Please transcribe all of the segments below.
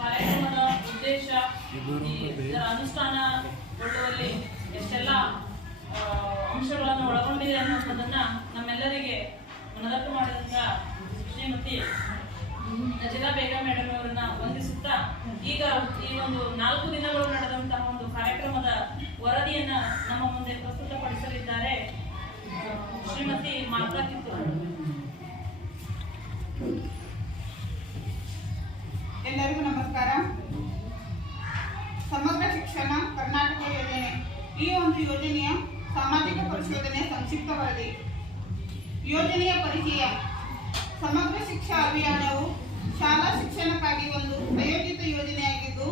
ಕಾರ್ಯಕ್ರಮದ ಉದ್ದೇಶ ಇದರ ಅನುಷ್ಠಾನಗೊಳ್ಳುವಲ್ಲಿ ಎಷ್ಟೆಲ್ಲ ಅಂಶಗಳನ್ನು ಒಳಗೊಂಡಿದೆ ಅನ್ನೋದನ್ನು ನಮ್ಮೆಲ್ಲರಿಗೆ ಮನದಟ್ಟು ಮಾಡಿದಂತ ಶ್ರೀಮತಿ ನಜಿಲಾ ಬೇಗ ಮೇಡಮ್ ಅವರನ್ನ ವಂದಿಸುತ್ತಾ ಈಗ ಈ ಒಂದು ನಾಲ್ಕು ದಿನಗಳು ನಡೆದಂತಹ ಒಂದು ಕಾರ್ಯಕ್ರಮದ ವರದಿಯನ್ನ ನಮ್ಮ ಮುಂದೆ ಪ್ರಸ್ತುತಪಡಿಸಲಿದ್ದಾರೆ ಶ್ರೀಮತಿ ಮಾತಾ ಕಿತ್ತೂರು. ಎಲ್ಲರಿಗೂ ನಮಸ್ಕಾರ. ಸಮಗ್ರ ಶಿಕ್ಷಣ ಕರ್ನಾಟಕ ಯೋಜನೆ. ಈ ಒಂದು ಯೋಜನೆಯ ಸಾಮಾಜಿಕ ಪರಿಶೋಧನೆ ಸಂಕ್ಷಿಪ್ತ ವರದಿ. ಯೋಜನೆಯ ಪರಿಚಯ. ಸಮಗ್ರ ಶಿಕ್ಷಾ ಅಭಿಯಾನವು ಶಾಲಾ ಶಿಕ್ಷಣಕ್ಕಾಗಿ ಒಂದು ಪ್ರಯೋಜಿತ ಯೋಜನೆಯಾಗಿದ್ದು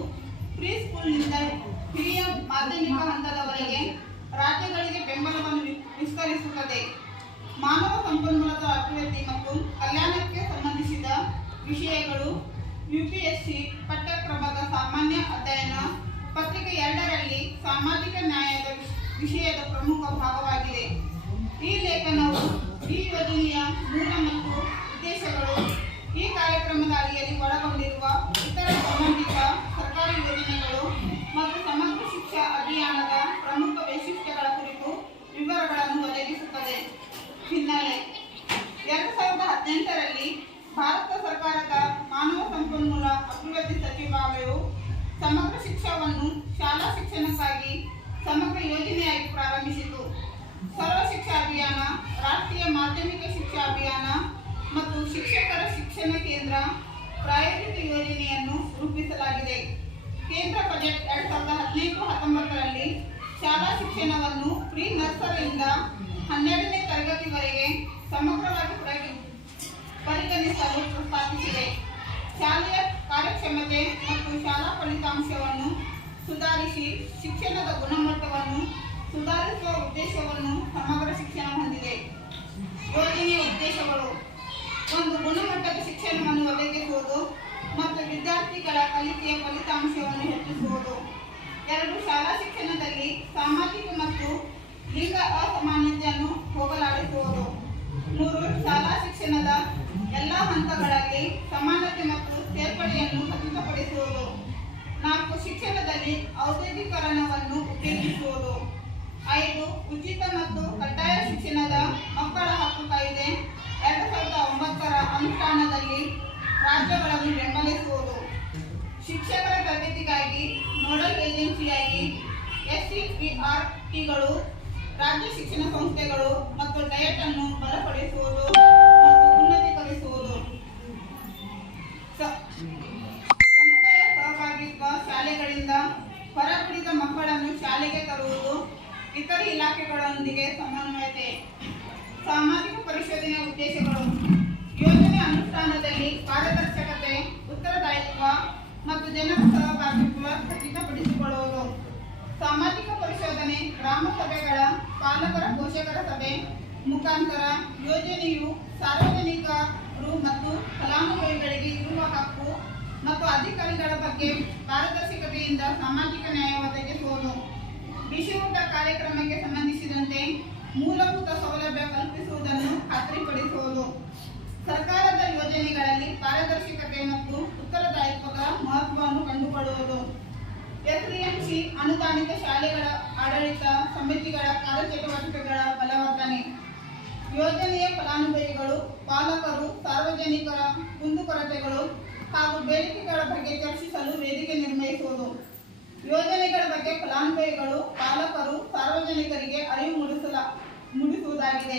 ಪ್ರೀ ಸ್ಕೂಲ್ನಿಂದ ಹಿರಿಯ ಮಾಧ್ಯಮಿಕ ಹಂತದವರೆಗೆ ರಾಜ್ಯಗಳಿಗೆ ಬೆಂಬಲವನ್ನು ವಿಸ್ತರಿಸುತ್ತದೆ. ಮಾನವ ಸಂಪನ್ಮೂಲದ ಅಭಿವೃದ್ಧಿ ಮತ್ತು ಕಲ್ಯಾಣಕ್ಕೆ ಸಂಬಂಧಿಸಿದ ವಿಷಯಗಳು ಯುಪಿಎಸ್ಸಿ ಪಠ್ಯಕ್ರಮದ ಸಾಮಾನ್ಯ ಅಧ್ಯಯನ ಪತ್ರಿಕೆ ಎರಡರಲ್ಲಿ ಸಾಮಾಜಿಕ ನ್ಯಾಯದ ವಿಷ- ವಿಷಯದ ಪ್ರಮುಖ ಭಾಗವಾಗಿದೆ. ಶಿಕ್ಷಾವನ್ನು ಶಾಲಾ ಶಿಕ್ಷಣಕ್ಕಾಗಿ ಸಮಗ್ರ ಯೋಜನೆಯಾಗಿ ಪ್ರಾರಂಭಿಸಿತು. ಸರ್ವ ಶಿಕ್ಷಾ ಅಭಿಯಾನ, ರಾಷ್ಟ್ರೀಯ ಮಾಧ್ಯಮಿಕ ಶಿಕ್ಷಾ ಅಭಿಯಾನ ಮತ್ತು ಶಿಕ್ಷಕರ ಶಿಕ್ಷಣ ಕೇಂದ್ರ ಪ್ರಾಯೋಜಿತ ಯೋಜನೆಯನ್ನು ರೂಪಿಸಲಾಗಿದೆ. ಕೇಂದ್ರ ಬಜೆಟ್ ಎರಡ್ ಸಾವಿರದ ಹದಿನೈದು ಹತ್ತೊಂಬತ್ತರಲ್ಲಿ ಶಾಲಾ ಶಿಕ್ಷಣವನ್ನು ಪ್ರೀ ನರ್ಸರಿಯಿಂದ ಹನ್ನೆರಡನೇ ತರಗತಿವರೆಗೆ ಸಮಗ್ರವಾಗಿ ಪರಿಗಣಿಸಲು ಪ್ರಸ್ತಾಪಿಸಿದೆ. ಶಾಲೆಯ ಕಾರ್ಯಕ್ಷಮತೆ ಮತ್ತು ಶಾಲಾ ಫಲಿತಾಂಶವನ್ನು ಶಿಕ್ಷಣದ ಗುಣಮಟ್ಟವನ್ನು ಸುಧಾರಿಸುವ ಉದ್ದೇಶವನ್ನು ಸಮಗ್ರ ಶಿಕ್ಷಣ ಹೊಂದಿದೆ. ಯೋಜನೆಯ ಉದ್ದೇಶಗಳು. ಒಂದು ಗುಣಮಟ್ಟದ ಶಿಕ್ಷಣವನ್ನು ಒದಗಿಸುವುದು ಮತ್ತು ವಿದ್ಯಾರ್ಥಿಗಳ ಕಲಿಕೆಯ ಫಲಿತಾಂಶವನ್ನು ಹೆಚ್ಚಿಸುವುದು. ಎರಡು, ಶಾಲಾ ಶಿಕ್ಷಣದಲ್ಲಿ ಸಾಮಾಜಿಕ ಮತ್ತು ಲಿಂಗ ಅಸಮಾನತೆಯನ್ನು ಹೋಗಲಾಡಿಸುವುದು. ಮೂರು, ಶಾಲಾ ಶಿಕ್ಷಣದ ಎಲ್ಲ ಹಂತಗಳಲ್ಲಿ ಸಮಾನತೆ ಮತ್ತು ಸೇರ್ಪಡೆಯನ್ನು ಖಚಿತಪಡಿಸುವುದು. ಶಿಕ್ಷಣದಲ್ಲಿ ಔದ್ಯೋಗೀಕರಣವನ್ನು ಉತ್ತೇಜಿಸುವುದು ಐದು, ಉಚಿತ ಮತ್ತು ಕಡ್ಡಾಯ ಶಿಕ್ಷಣದ ಮಕ್ಕಳ ಹಕ್ಕು ಕಾಯ್ದೆ. ಎರಡು ಸಾವಿರದ ಒಂಬತ್ತರ ಅನುಷ್ಠಾನದಲ್ಲಿ ರಾಜ್ಯಗಳನ್ನು ಬೆಂಬಲಿಸುವುದು. ಶಿಕ್ಷಕರ ತರಬೇತಿಗಾಗಿ ನೋಡಲ್ ಏಜೆನ್ಸಿಯಾಗಿ ಎಸ್ಸಿಪಿಆರ್ ಟಿಗಳು ರಾಜ್ಯ ಶಿಕ್ಷಣ ಸಂಸ್ಥೆಗಳು ಮತ್ತು ಡಯಟ್ ಅನ್ನು ಬಲಪಡಿಸುವುದು ಮತ್ತು ಉನ್ನತೀಕರಿಸುವುದು. ಇಲಾಖೆಗಳೊಂದಿಗೆ ಸಮನ್ವಯತೆ ಸಾಮಾಜಿಕ ಪರಿಶೋಧನೆಯ ಉದ್ದೇಶಗಳು. ಯೋಜನೆ ಅನುಷ್ಠಾನದಲ್ಲಿ ಪಾರದರ್ಶಕತೆ, ಉತ್ತರದಾಯಿತ್ವ ಮತ್ತು ಜನರ ಸಹಭಾಗಿತ್ವ ಖಚಿತಪಡಿಸಿಕೊಳ್ಳುವುದು. ಸಾಮಾಜಿಕ ಪರಿಶೋಧನೆ ಗ್ರಾಮ ಸಭೆಗಳ ಪಾಲಕರ ಪೋಷಕರ ಸಭೆ, ಮುಖಾಂತರ ಯೋಜನೆಯು ಸಾರ್ವಜನಿಕರು ಮತ್ತು ಫಲಾನುಭವಿಗಳಿಗೆ ಇರುವ ಹಕ್ಕು ಮತ್ತು ಅಧಿಕಾರಿಗಳ ಬಗ್ಗೆ ಪಾರದರ್ಶಕತೆಯಿಂದ ಸಾಮಾಜಿಕ ನ್ಯಾಯ ಒದಗಿಸುವುದು ಬಿಸಿ ಎಸ್ಎಂಸಿ ಅನುದಾನಿತ ಶಾಲೆಗಳ ಆಡಳಿತ ಸಮಿತಿಗಳ ಕಾರ್ಯಚಟುವಟಿಕೆಗಳ ಬಲವರ್ಧನೆ ಯೋಜನೆಯ ಫಲಾನುಭವಿಗಳು, ಪಾಲಕರು, ಸಾರ್ವಜನಿಕರ ಕುಂದುಕೊರತೆಗಳು ಹಾಗೂ ಬೇಡಿಕೆಗಳ ಬಗ್ಗೆ ಚರ್ಚಿಸಲು ವೇದಿಕೆ ನಿರ್ಮಿಸುವುದು. ಯೋಜನೆಗಳ ಬಗ್ಗೆ ಫಲಾನುಭವಿಗಳು, ಪಾಲಕರು, ಸಾರ್ವಜನಿಕರಿಗೆ ಅರಿವು ಮೂಡಿಸಲ, ಮೂಡಿಸುವುದಾಗಿದೆ.